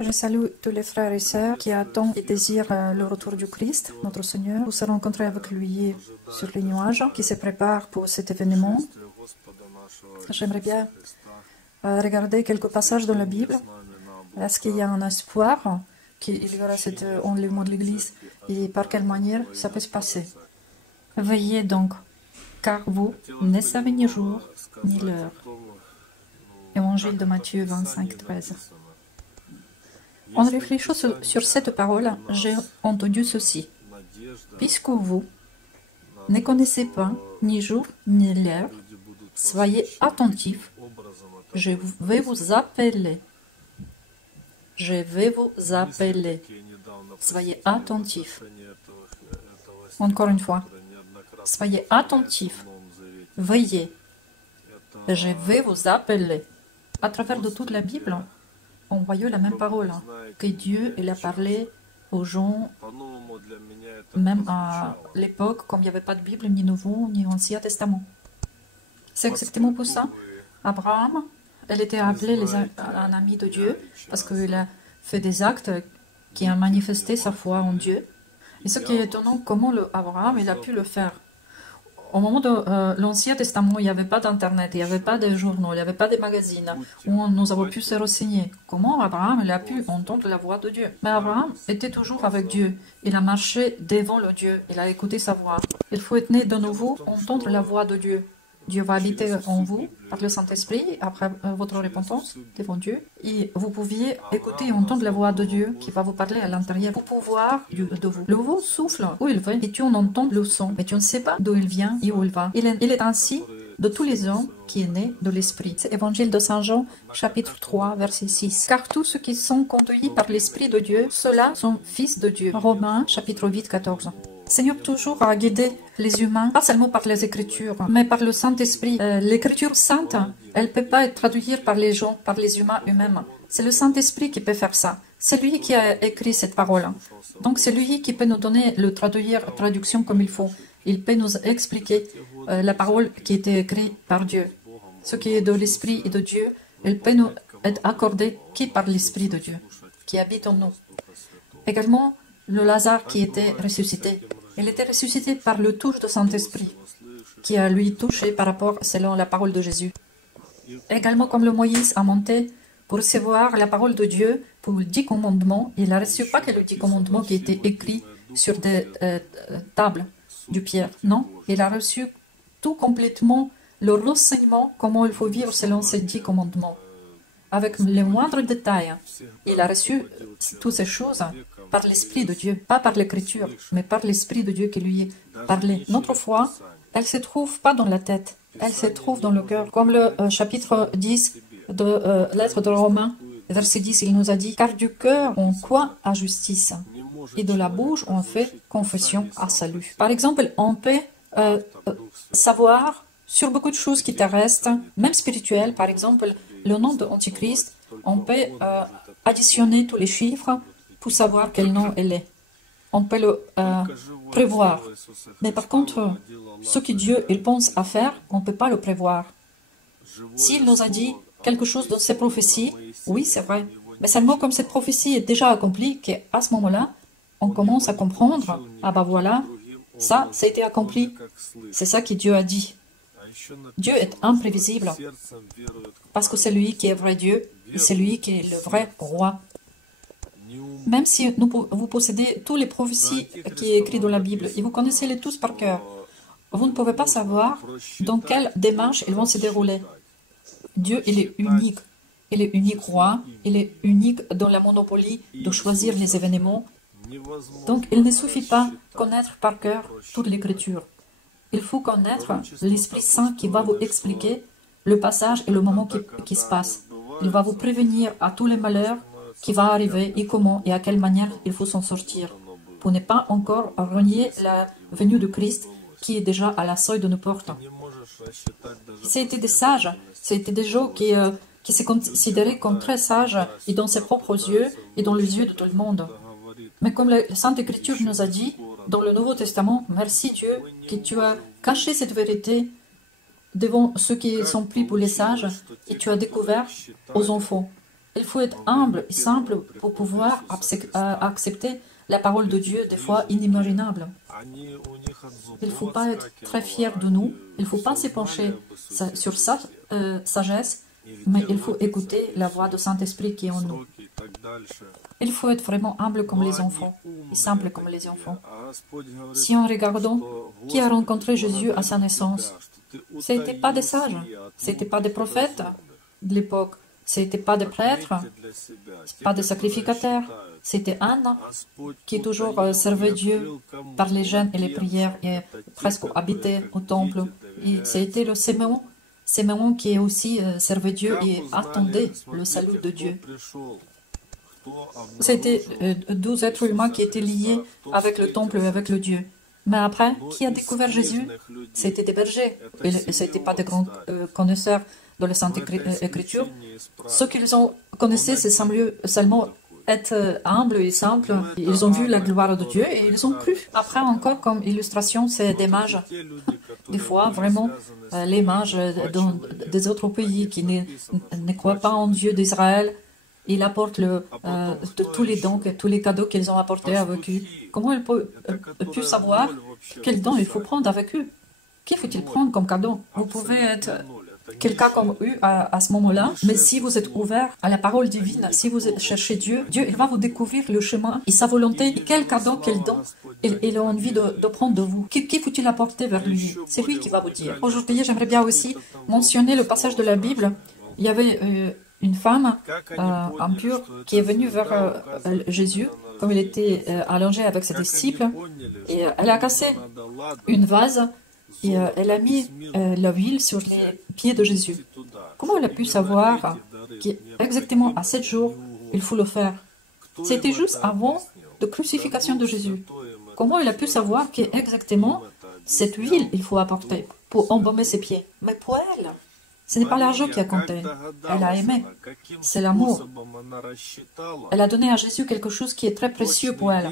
Je salue tous les frères et sœurs qui attendent et désirent le retour du Christ, notre Seigneur, pour se rencontrer avec lui sur les nuages, qui se préparent pour cet événement. J'aimerais bien regarder quelques passages dans la Bible. Est-ce qu'il y a un espoir qu'il y aura cet enlèvement de l'Église et par quelle manière ça peut se passer? Veillez donc, car vous ne savez ni jour ni l'heure. Évangile de Matthieu 25, 13. En réfléchissant sur cette parole, j'ai entendu ceci. Puisque vous ne connaissez pas ni jour ni l'heure, soyez attentifs. Je vais vous appeler. Je vais vous appeler. Soyez attentifs. Encore une fois. Soyez attentifs. Veillez. Je vais vous appeler. À travers de toute la Bible, on voyait la même parole, que Dieu il a parlé aux gens, même à l'époque, comme il n'y avait pas de Bible, ni Nouveau, ni Ancien Testament. C'est exactement pour ça. Abraham, elle était appelée un ami de Dieu, parce qu'il a fait des actes qui ont manifesté sa foi en Dieu. Et ce qui est étonnant, comment Abraham il a pu le faire. Au moment de l'Ancien Testament, il n'y avait pas d'Internet, il n'y avait pas de journaux, il n'y avait pas de magazines où nous avons pu se renseigner. Comment Abraham il a pu entendre la voix de Dieu? Mais Abraham était toujours avec Dieu. Il a marché devant le Dieu. Il a écouté sa voix. Il faut être né de nouveau, entendre la voix de Dieu. Dieu va habiter en vous par le Saint-Esprit après votre repentance devant Dieu. Et vous pouviez écouter et entendre la voix de Dieu qui va vous parler à l'intérieur, au pouvoir de vous. Le vent souffle où il veut et tu en entends le son, mais tu ne sais pas d'où il vient et où il va. Il est ainsi de tous les hommes qui est né de l'Esprit. C'est Évangile de Saint Jean, chapitre 3, verset 6. Car tous ceux qui sont conduits par l'Esprit de Dieu, ceux-là sont fils de Dieu. Romains, chapitre 8, 14. Seigneur toujours a guidé les humains, pas seulement par les Écritures, mais par le Saint-Esprit. L'Écriture sainte, elle ne peut pas être traduite par les gens, par les humains eux-mêmes. C'est le Saint-Esprit qui peut faire ça. C'est lui qui a écrit cette parole. Donc c'est lui qui peut nous donner le traduction comme il faut. Il peut nous expliquer la parole qui a été écrite par Dieu. Ce qui est de l'Esprit et de Dieu, il peut nous être accordé qui par l'Esprit de Dieu, qui habite en nous. Également, le Lazare qui était ressuscité. Il était ressuscité par le touche de Saint-Esprit, qui a lui touché par rapport selon la parole de Jésus. Également, comme le Moïse a monté pour recevoir la parole de Dieu pour le 10 commandements, il n'a reçu pas que le 10 commandements qui étaient écrits sur des tables de pierre. Non, il a reçu tout complètement le renseignement comment il faut vivre selon ces 10 commandements. Avec les moindres détails, il a reçu toutes ces choses par l'Esprit de Dieu, pas par l'Écriture, mais par l'Esprit de Dieu qui lui parlait. Notre foi, elle ne se trouve pas dans la tête, elle se trouve dans le cœur. Comme le chapitre 10 de lettre de Romains, verset 10, il nous a dit « Car du cœur on croit à justice, et de la bouche on fait confession à salut. » Par exemple, on peut savoir sur beaucoup de choses qui te restent, même spirituelles, par exemple, le nom de Antichrist, on peut additionner tous les chiffres pour savoir quel nom elle est. On peut le prévoir. Mais par contre, ce que Dieu il pense à faire, on ne peut pas le prévoir. S'il nous a dit quelque chose dans ses prophéties, oui, c'est vrai. Mais seulement comme cette prophétie est déjà accomplie, qu'à ce moment-là, on commence à comprendre, ah ben voilà, ça a été accompli. C'est ça que Dieu a dit. Dieu est imprévisible parce que c'est lui qui est vrai Dieu et c'est lui qui est le vrai roi. Même si vous possédez toutes les prophéties qui sont écrites dans la Bible et vous connaissez les tous par cœur, vous ne pouvez pas savoir dans quelle démarche ils vont se dérouler. Dieu, il est unique. Il est unique roi. Il est unique dans la monopolie de choisir les événements. Donc, il ne suffit pas connaître par cœur toute l'Écriture. Il faut connaître l'Esprit Saint qui va vous expliquer le passage et le moment qui se passe. Il va vous prévenir à tous les malheurs qui vont arriver et comment et à quelle manière il faut s'en sortir pour ne pas encore renier la venue de Christ qui est déjà à la seuil de nos portes. C'était des sages, c'était des gens qui se considéraient comme très sages et dans ses propres yeux et dans les yeux de tout le monde. Mais comme la Sainte Écriture nous a dit, dans le Nouveau Testament, merci Dieu que tu as caché cette vérité devant ceux qui sont pris pour les sages et tu as découvert aux enfants. Il faut être humble et simple pour pouvoir accepter la parole de Dieu, des fois inimaginable. Il ne faut pas être très fier de nous, il ne faut pas s'épancher sur sa sagesse, mais il faut écouter la voix du Saint-Esprit qui est en nous. Il faut être vraiment humble comme les enfants, et simple comme les enfants. Si en regardant qui a rencontré Jésus à sa naissance, ce n'était pas des sages, ce n'était pas des prophètes de l'époque, ce n'était pas des prêtres, pas des sacrificateurs, c'était Anne qui toujours servait Dieu par les jeûnes et les prières et presque habitait au temple. Et c'était le Simeon qui aussi servait Dieu et attendait le salut de Dieu. C'était 12 êtres humains qui étaient liés avec le temple et avec le Dieu. Mais après, qui a découvert Jésus? C'était des bergers. Et ce n'étaient pas des grands connaisseurs de la Sainte Écriture. Ce qu'ils ont connaissé, c'est seulement être humble et simple. Ils ont vu la gloire de Dieu et ils ont cru. Après, encore, comme illustration, c'est des mages. Des fois, vraiment, les mages des autres pays qui ne croient pas en Dieu d'Israël, ils apportent tous les dons, tous les cadeaux qu'ils ont apportés avec eux. Comment ils peuvent savoir quels dons il faut prendre avec eux? Qu'il faut-il prendre comme cadeau? Vous pouvez être quelqu'un comme eux à ce moment-là, mais si vous êtes ouvert à la parole divine, si vous cherchez Dieu, Dieu il va vous découvrir le chemin et sa volonté, quel cadeau, quel don il a envie de prendre de vous. Qui faut-il apporter vers lui? C'est lui qui va vous dire. Aujourd'hui, j'aimerais bien aussi mentionner le passage de la Bible. Il y avait une femme impure qui est venue vers Jésus, comme il était allongé avec ses disciples, et elle a cassé une vase et elle a mis l'huile sur les pieds de Jésus. Comment elle a pu savoir qu'exactement à 7 jours, il faut le faire? C'était juste avant la crucifixion de Jésus. Comment elle a pu savoir qu'exactement cette huile il faut apporter pour embaumer ses pieds? Mais pour elle, ce n'est pas l'argent qui a compté. Elle a aimé. C'est l'amour. Elle a donné à Jésus quelque chose qui est très précieux pour elle.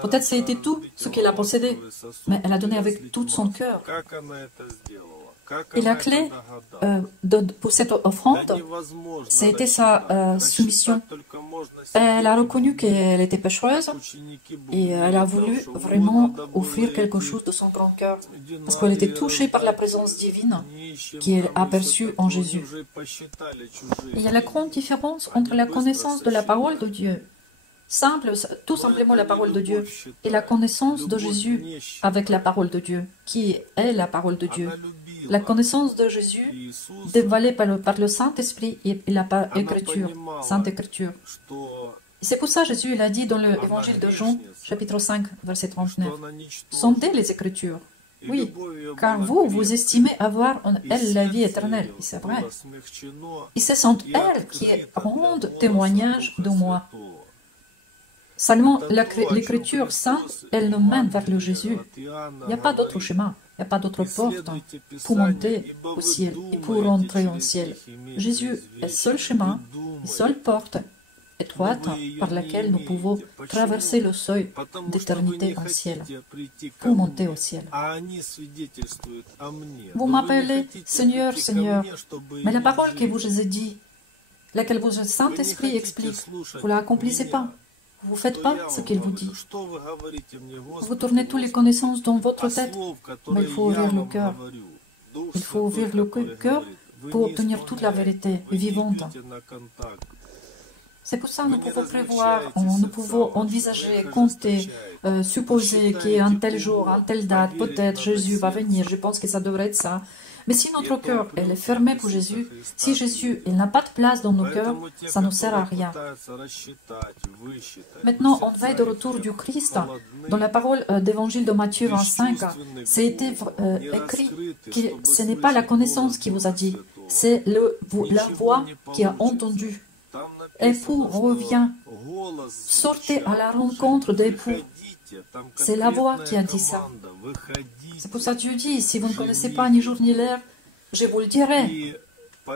Peut-être c'était tout ce qu'elle a possédé, mais elle a donné avec tout son cœur. Et la clé pour cette offrande, c'était sa soumission. Elle a reconnu qu'elle était pécheuse et elle a voulu vraiment offrir quelque chose de son grand cœur parce qu'elle était touchée par la présence divine qu'elle a perçue en Jésus. Il y a la grande différence entre la connaissance de la parole de Dieu, tout simplement la parole de Dieu, et la connaissance de Jésus avec la parole de Dieu, qui est la parole de Dieu. La connaissance de Jésus dévoilée par le Saint-Esprit et la Sainte Écriture. C'est pour ça que Jésus il a dit dans l'évangile de Jean, chapitre 5, verset 39, « Sondez les Écritures. Oui, car vous estimez avoir en elles la vie éternelle. » Et c'est vrai. Et ce sont elles qui rendent témoignage de moi. Seulement, l'Écriture sainte, elle nous mène vers le Jésus. Il n'y a pas d'autre chemin, il n'y a pas d'autre porte pour monter au ciel et pour rentrer au ciel. Jésus est le seul chemin, la seule porte étroite par laquelle nous pouvons traverser le seuil d'éternité en ciel, pour monter au ciel. Vous m'appelez Seigneur, Seigneur, mais la parole que vous ai dit, laquelle votre Saint-Esprit explique, vous ne l'accomplissez pas. Vous ne faites pas ce qu'il vous dit. Vous tournez toutes les connaissances dans votre tête, mais il faut ouvrir le cœur. Il faut ouvrir le cœur pour obtenir toute la vérité vivante. C'est pour ça que nous pouvons prévoir, nous pouvons envisager, compter, supposer qu'un tel jour, un telle date, peut-être Jésus va venir, je pense que ça devrait être ça. Mais si notre cœur est fermé pour Jésus, si Jésus n'a pas de place dans nos cœurs, ça ne sert à rien. Maintenant, en veille de retour du Christ, dans la parole d'évangile de Matthieu 25, c'est écrit que ce n'est pas la connaissance qui vous a dit, c'est la voix qui a entendu. Époux revient, sortez à la rencontre d'époux. C'est la voix qui a dit ça. C'est pour ça que Dieu dit, si vous ne connaissez pas ni jour ni l'heure, je vous le dirai.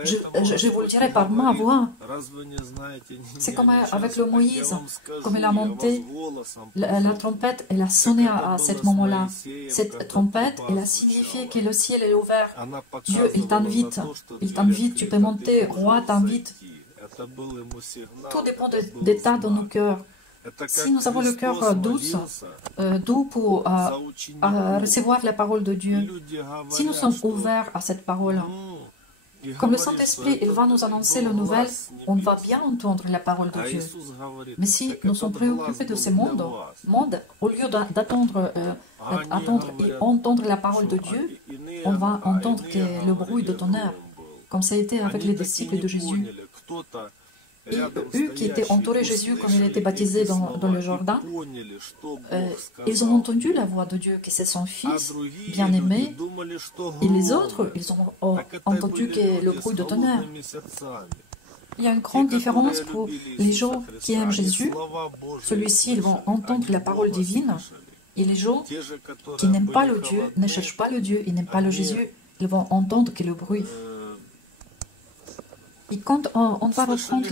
Je vous le dirai par ma voix. C'est comme avec le Moïse, comme il a monté, la trompette, elle a sonné à ce moment-là. Cette trompette, elle a signifié que le ciel est ouvert. Dieu, il t'invite, tu peux monter, roi t'invite. Tout dépend de l'état de nos cœurs. Si nous avons le cœur doux pour recevoir la parole de Dieu, si nous sommes ouverts à cette parole, comme le Saint-Esprit, il va nous annoncer la nouvelle, on va bien entendre la parole de Dieu. Mais si nous sommes préoccupés de ce monde, au lieu d'attendre et entendre la parole de Dieu, on va entendre que le bruit de tonnerre, comme ça a été avec les disciples de Jésus. Et eux qui étaient entourés Jésus quand il était baptisé dans le Jourdain, ils ont entendu la voix de Dieu, que c'est son Fils bien-aimé, et les autres, ils ont entendu que le bruit de tonnerre. Il y a une grande différence pour les gens qui aiment Jésus. Celui-ci, ils vont entendre la parole divine, et les gens qui n'aiment pas le Dieu, ne cherchent pas le Dieu, ils n'aiment pas le Jésus, ils vont entendre que le bruit. Et quand on va reprendre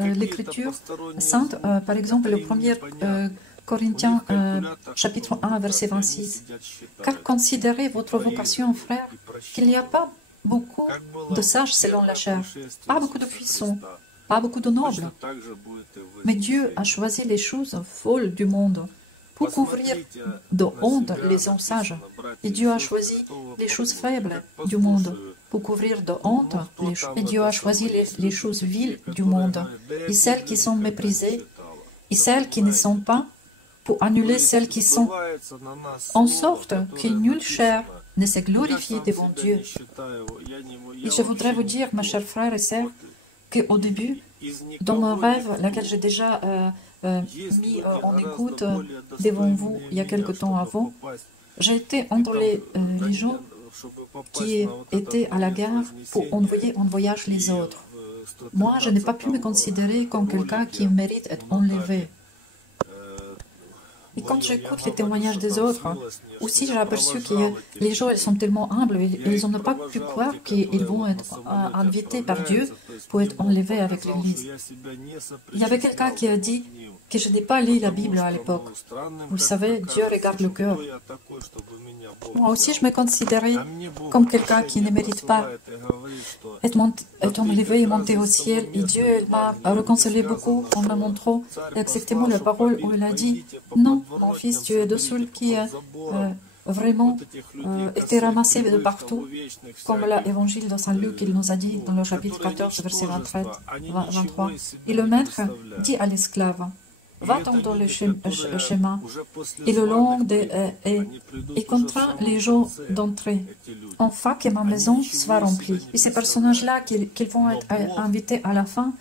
l'écriture sainte, par exemple le 1er Corinthiens chapitre 1 verset 26, car considérez votre vocation, frères, qu'il n'y a pas beaucoup de sages selon la chair, pas beaucoup de puissants, pas beaucoup de nobles, mais Dieu a choisi les choses folles du monde pour couvrir de honte les hommes sages, et Dieu a choisi les choses faibles du monde pour couvrir de honte les choses. Et Dieu a choisi les choses viles du monde, et celles qui sont méprisées, et celles qui ne sont pas, pour annuler celles qui sont, en sorte que nulle chair ne se glorifie devant Dieu. Et je voudrais vous dire, mes chers frères et sœurs, qu'au début, dans mon rêve, lequel j'ai déjà mis en écoute devant vous il y a quelque temps avant, j'ai été entre les gens qui étaient à la gare pour envoyer en voyage les autres. Moi, je n'ai pas pu me considérer comme quelqu'un qui mérite d'être enlevé. Et quand j'écoute les témoignages des autres, aussi j'ai aperçu que les gens ils sont tellement humbles, ils n'ont pas pu croire qu'ils vont être invités par Dieu pour être enlevés avec l'Église. Il y avait quelqu'un qui a dit que je n'ai pas lu la Bible à l'époque. Vous savez, Dieu regarde le cœur. Moi aussi, je me considérais comme quelqu'un qui ne mérite pas être enlevé et monté au ciel. Et Dieu m'a réconcilié beaucoup en me montrant exactement la parole où il a dit « Non, mon fils, tu es de ceux qui vraiment été ramassé de partout, comme l'évangile de Saint Luc, il nous a dit dans le chapitre 14, verset 23. Et le maître dit à l'esclave, va dans le chemin et le long des haies et contraint les gens d'entrer, afin que ma maison soit remplie. Et ces personnages-là, qu'ils vont être invités à la fin,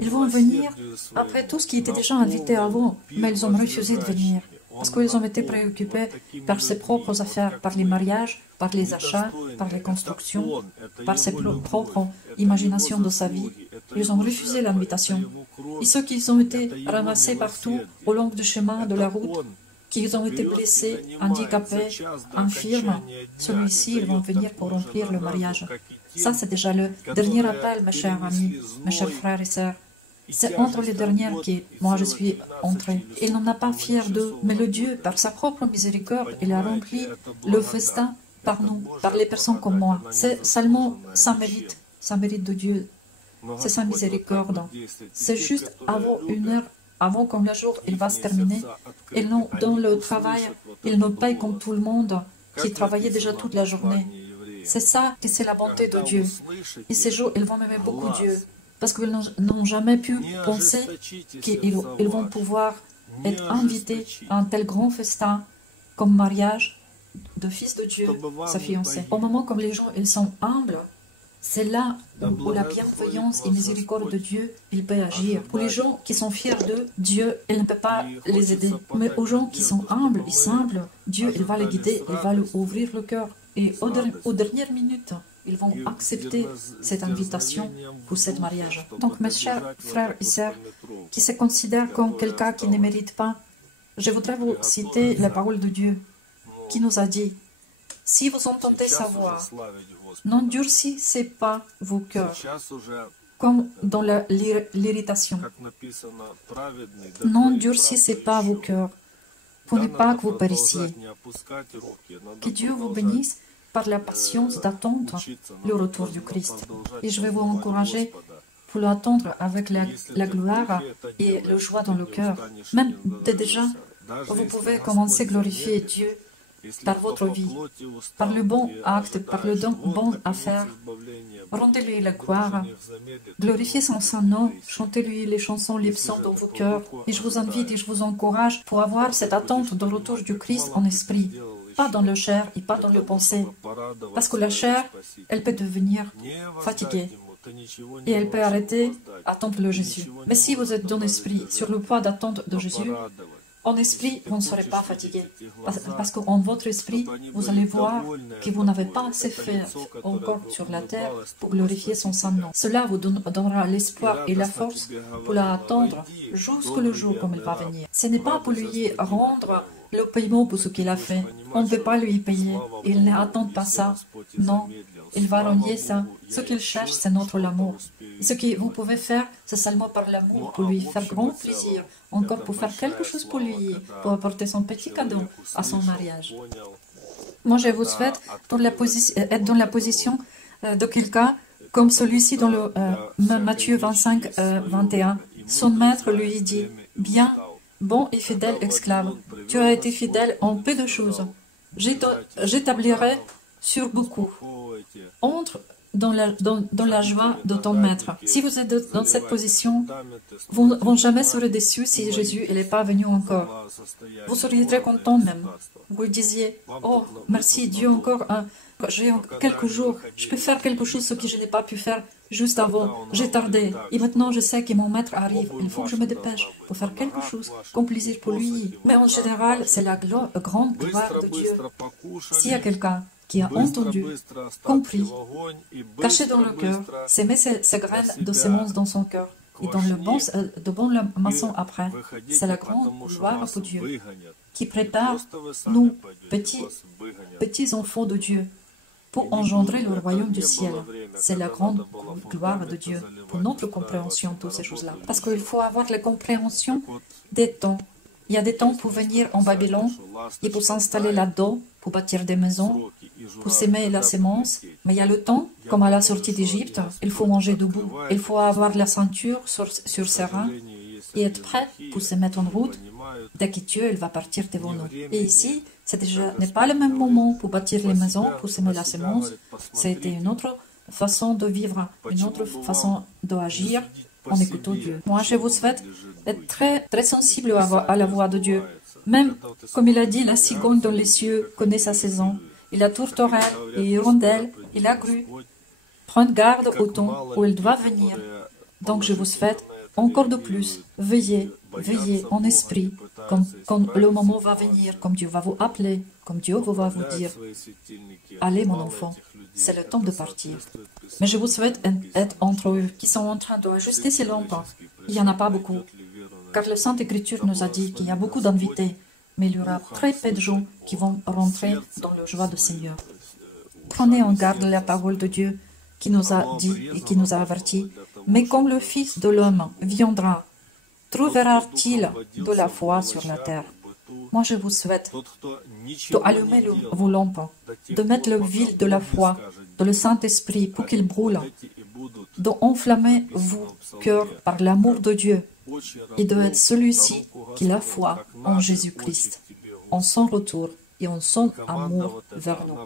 ils vont venir après tout ce qui était déjà invité avant, mais ils ont refusé de venir. Parce qu'ils ont été préoccupés par ses propres affaires, par les mariages, par les achats, par les constructions, par ses propres imaginations de sa vie. Ils ont refusé l'invitation. Et ceux qui ont été ramassés partout au long du chemin, de la route, qui ont été blessés, handicapés, infirmes, celui-ci, ils vont venir pour remplir le mariage. Ça, c'est déjà le dernier appel, mes chers amis, mes chers frères et sœurs. C'est entre les dernières que moi je suis entré. Il n'en a pas fier d'eux, mais le Dieu, par sa propre miséricorde, il a rempli le festin par nous, par les personnes comme moi. C'est seulement sans mérite de Dieu. C'est sa miséricorde. C'est juste avant une heure, avant comme le jour il va se terminer. Et non, dans le travail, ils ne payent comme tout le monde qui travaillait déjà toute la journée. C'est ça que c'est la bonté de Dieu. Et ces jours, ils vont aimer beaucoup Dieu. Parce qu'ils n'ont jamais pu penser qu'ils vont pouvoir être invités à un tel grand festin comme mariage de fils de Dieu, sa fiancée. Au moment comme les gens ils sont humbles, c'est là où la bienveillance et miséricorde de Dieu il peut agir. Pour les gens qui sont fiers d'eux, Dieu il ne peut pas les aider. Mais aux gens qui sont humbles et simples, Dieu il va les guider, il va leur ouvrir le cœur. Et aux dernières minutes, ils vont accepter cette invitation pour ce mariage. Donc, mes chers frères et sœurs, qui se considèrent comme quelqu'un qui ne mérite pas, je voudrais vous citer la parole de Dieu, qui nous a dit, « Si vous entendez sa voix, n'endurcissez pas vos cœurs, comme dans l'irritation. N'endurcissez pas vos cœurs, pour ne pas que vous périssiez. » Que Dieu vous bénisse par la patience d'attendre le retour du Christ. Et je vais vous encourager pour l'attendre avec la gloire et la joie dans le cœur. Même dès déjà, vous pouvez commencer à glorifier Dieu par votre vie, par le bon acte, par le bon affaire. Rendez-lui la gloire, glorifiez son saint nom, chantez-lui les chansons lipsant dans vos cœurs. Et je vous invite et je vous encourage pour avoir cette attente de retour du Christ en esprit, pas dans le chair et pas dans le pensée. Parce que la chair, elle peut devenir fatiguée et elle peut arrêter d'attendre le Jésus. Mais si vous êtes dans l'esprit, sur le poids d'attente de Jésus, en esprit, vous ne serez pas fatigué. Parce qu'en votre esprit, vous allez voir que vous n'avez pas assez fait encore sur la terre pour glorifier son saint nom. Cela vous donnera l'espoir et la force pour l'attendre jusqu'au jour comme il va venir. Ce n'est pas pour lui rendre le paiement pour ce qu'il a fait. On ne peut pas lui payer. Il n'attend pas ça. Non, il va renier ça. Ce qu'il cherche, c'est notre amour. Ce que vous pouvez faire, c'est seulement par l'amour, pour lui faire grand plaisir, encore pour faire quelque chose pour lui, pour apporter son petit cadeau à son mariage. Moi, je vous souhaite être dans la position de quelqu'un comme celui-ci dans le Matthieu 25, 21. Son maître lui dit, « Bien, bon et fidèle esclave, tu as été fidèle en peu de choses. J'établirai sur beaucoup. Entre dans la joie de ton maître. » Si vous êtes dans cette position, vous ne jamais serez déçus si Jésus n'est pas venu encore. Vous seriez très content même. Vous disiez, « Oh, merci Dieu encore, j'ai quelques jours, je peux faire quelque chose ce que je n'ai pas pu faire juste avant. J'ai tardé. Et maintenant je sais que mon maître arrive. Il faut que je me dépêche pour faire quelque chose comme plaisir pour lui. » Mais en général, c'est la grande gloire de Dieu. S'il y a quelqu'un qui a entendu, compris, caché dans le cœur, s'aimer ses graines de sémence dans son cœur, et dans de bons maçons après, c'est la grande gloire pour Dieu, qui prépare nous, petits enfants de Dieu, pour engendrer le royaume du ciel. C'est la grande gloire de Dieu, pour notre compréhension, toutes ces choses-là. Parce qu'il faut avoir la compréhension des temps. Il y a des temps pour venir en Babylone et pour s'installer là-dedans, pour bâtir des maisons, pour s'aimer la sémence. Mais il y a le temps, comme à la sortie d'Égypte, il faut manger debout. Il faut avoir la ceinture sur ses reins et être prêt pour se mettre en route dès que Dieu va partir devant nous. Et ici, n'est pas le même moment pour bâtir les maisons, pour s'aimer la sémence. C'était une autre façon de vivre, une autre façon d'agir en écoutant Dieu. Moi, je vous souhaite être très, très sensible à la voix de Dieu. Même, comme il a dit, la cigogne dans les cieux connaît sa saison. Et la tourterelle et hirondelle et la grue prennent garde au temps où elle doit venir. Donc, je vous souhaite encore de plus, veillez en esprit, quand le moment va venir, comme Dieu va vous appeler, comme Dieu va vous dire, « Allez, mon enfant, c'est le temps de partir. » Mais je vous souhaite être entre eux, qui sont en train d'ajuster ces lampes. Il n'y en a pas beaucoup, car la Sainte Écriture nous a dit qu'il y a beaucoup d'invités, mais il y aura très peu de gens qui vont rentrer dans la joie du Seigneur. Prenez en garde la parole de Dieu qui nous a dit et qui nous a avertis. Mais quand le Fils de l'homme viendra, trouvera-t-il de la foi sur la terre? Moi, je vous souhaite d'allumer vos lampes, de mettre l'huile de la foi, de le Saint-Esprit pour qu'il brûle, d'enflammer vos cœurs par l'amour de Dieu et d'être celui-ci qui a la foi en Jésus-Christ, en son retour et en son amour vers nous.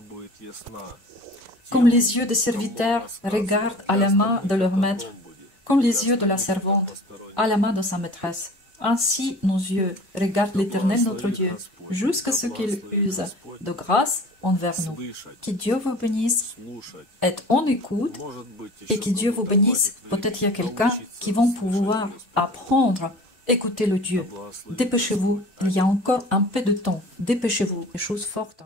Comme les yeux des serviteurs regardent à la main de leur maître, comme les yeux de la servante à la main de sa maîtresse. Ainsi, nos yeux regardent l'Éternel notre Dieu, jusqu'à ce qu'il use de grâce envers nous. Que Dieu vous bénisse, être en écoute, et que Dieu vous bénisse. Peut-être il y a quelqu'un qui va pouvoir apprendre, écouter le Dieu. Dépêchez-vous, il y a encore un peu de temps. Dépêchez-vous, des choses fortes.